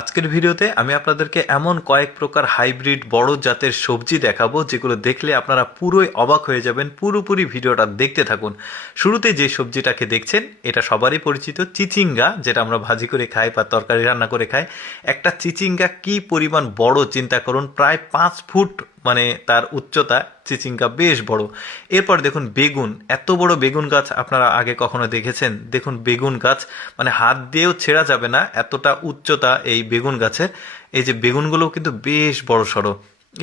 আজকের ভিডিওতে আমি আপনাদেরকে এমন কয়েক প্রকার হাইব্রিড বড় জাতের সবজি দেখাবো যেগুলো দেখলে আপনারা পুরোই অবাক হয়ে যাবেন। পুরোপুরি ভিডিওটা দেখতে থাকুন। শুরুতে যে সবজিটাকে দেখছেন এটা সবারই পরিচিত চিচিঙ্গা, যেটা আমরা ভাজি করে খাই বা তরকারি রান্না করে খাই। একটা চিচিঙ্গা কি পরিমাণ বড় চিন্তা করুন, প্রায় 5 ফুট মানে তার উচ্চতা। চিচিঙ্গা বেশ বড়। এরপর দেখুন বেগুন, এত বড় বেগুন গাছ আপনারা আগে কখনো দেখেছেন? দেখুন বেগুন গাছ মানে হাত দিয়েও ছেঁড়া যাবে না, এতটা উচ্চতা এই বেগুন গাছের। এই যে বেগুনগুলো কিন্তু বেশ বড় সড়ো।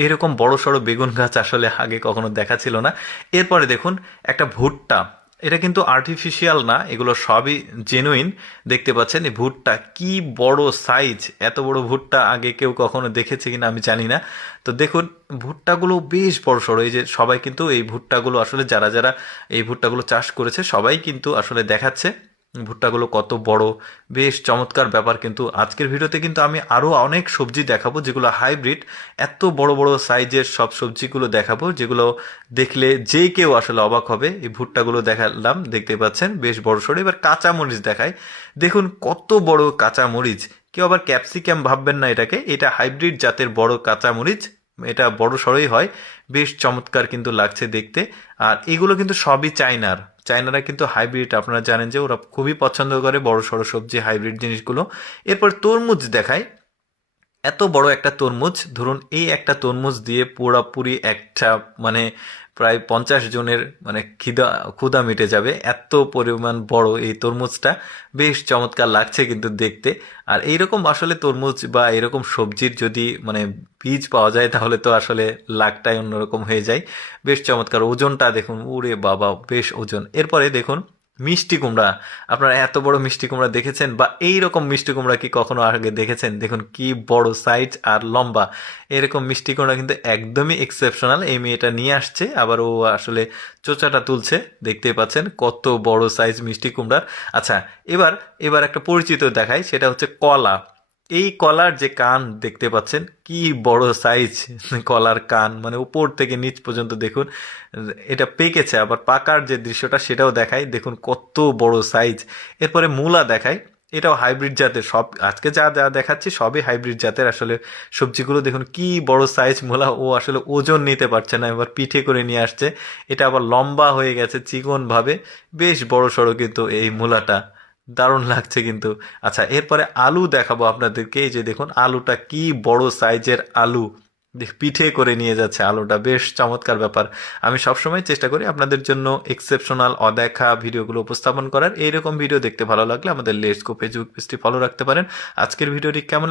এরকম বড় সড়ো বেগুন গাছ আসলে আগে কখনো দেখা ছিল না। এরপরে দেখুন একটা ভুট্টা, এটা কিন্তু আর্টিফিশিয়াল না, এগুলো সবই জেনুইন। দেখতে পাচ্ছেন এই ভুট্টা কি বড় সাইজ। এত বড় ভুট্টা আগে কেউ কখনো দেখেছে কিনা আমি জানি না। তো দেখুন ভুট্টাগুলো বেশ বড় সড়ো। এই যে সবাই কিন্তু এই ভুট্টাগুলো আসলে যারা যারা এই ভুট্টাগুলো চাষ করেছে সবাই কিন্তু আসলে দেখাচ্ছে ভুট্টাগুলো কত বড়। বেশ চমৎকার ব্যাপার। কিন্তু আজকের ভিডিওতে কিন্তু আমি আরও অনেক সবজি দেখাবো যেগুলো হাইব্রিড। এত বড় বড় সাইজের সব সবজিগুলো দেখাবো যেগুলো দেখলে যে কেউ আসলে অবাক হবে। এই ভুট্টাগুলো দেখালাম, দেখতে পাচ্ছেন বেশ বড় সড়ো। এবার কাঁচামরিচ দেখাই। দেখুন কত বড় কাঁচামরিচ। কেউ আবার ক্যাপসিকাম ভাববেন না এটাকে, এটা হাইব্রিড জাতের বড় কাঁচামরিচ। এটা বড় সড়োই হয়। বেশ চমৎকার কিন্তু লাগছে দেখতে। আর এগুলো কিন্তু সবই চায়নারা কিন্তু হাইব্রিড, আপনারা জানেন যে ওরা খুবই পছন্দ করে বড় সড়ো সবজি হাইব্রিড জিনিসগুলো। এরপর তরমুজ দেখায়। এত বড় একটা তরমুজ, ধরুন এই একটা তরমুজ দিয়ে পুরোপুরি একটা মানে প্রায় 50 জনের মানে ক্ষুধা মিটে যাবে, এত পরিমাণ বড় এই তরমুজটা। বেশ চমৎকার লাগছে কিন্তু দেখতে। আর এইরকম আসলে তরমুজ বা এরকম সবজির যদি মানে বীজ পাওয়া যায় তাহলে তো আসলে লাখটাই অন্যরকম হয়ে যায়। বেশ চমৎকার। ওজনটা দেখুন, ওরে বাবা বেশ ওজন। এরপরে দেখুন মিষ্টি কুমড়া। আপনারা এত বড় মিষ্টি কুমড়া দেখেছেন বা এই রকম মিষ্টি কুমড়া কি কখনো আগে দেখেছেন? দেখুন কি বড় সাইজ আর লম্বা। এরকম মিষ্টি কুমড়া কিন্তু একদমই এক্সেপশনাল। এই মেয়েটা নিয়ে আসছে, আবার ও আসলে চোচাটা তুলছে। দেখতেই পাচ্ছেন কত বড় সাইজ মিষ্টি কুমড়ার। আচ্ছা, এবার এবার একটা পরিচিত দেখাই, সেটা হচ্ছে কলা। এই কলার যে কান দেখতে পাচ্ছেন কি বড় সাইজ। কলার কান মানে উপর থেকে নিচ পর্যন্ত দেখুন। এটা পেকেছে, আবার পাকার যে দৃশ্যটা সেটাও দেখায়। দেখুন কত বড় সাইজ। এরপরে মূলা দেখাই। এটাও হাইব্রিড জাতের। সব আজকে যা যা দেখাচ্ছি সবই হাইব্রিড জাতের আসলে সবজিগুলো। দেখুন কি বড় সাইজ মূলা। ও আসলে ওজন নিতে পারছে না, এবার পিঠে করে নিয়ে আসছে। এটা আবার লম্বা হয়ে গেছে চিকন ভাবে। বেশ বড় সড়ো কিন্তু এই মূলাটা। দারুণ লাগছে কিন্তু। আচ্ছা, এরপরে আলু দেখাবো আপনাদেরকে। এই যে দেখুন আলুটা কি বড় সাইজের আলু। পিঠে করে নিয়ে যাচ্ছে আলুটা। বেশ চমৎকার ব্যাপার। আমি সবসময় চেষ্টা করি আপনাদের জন্য এক্সেপশনাল অদেখা ভিডিওগুলো উপস্থাপন করার। এইরকম ভিডিও দেখতে ভালো লাগলে আমাদের লেটস গো ফেসবুক পেজটি ফলো রাখতে পারেন। আজকের ভিডিওটি কেমন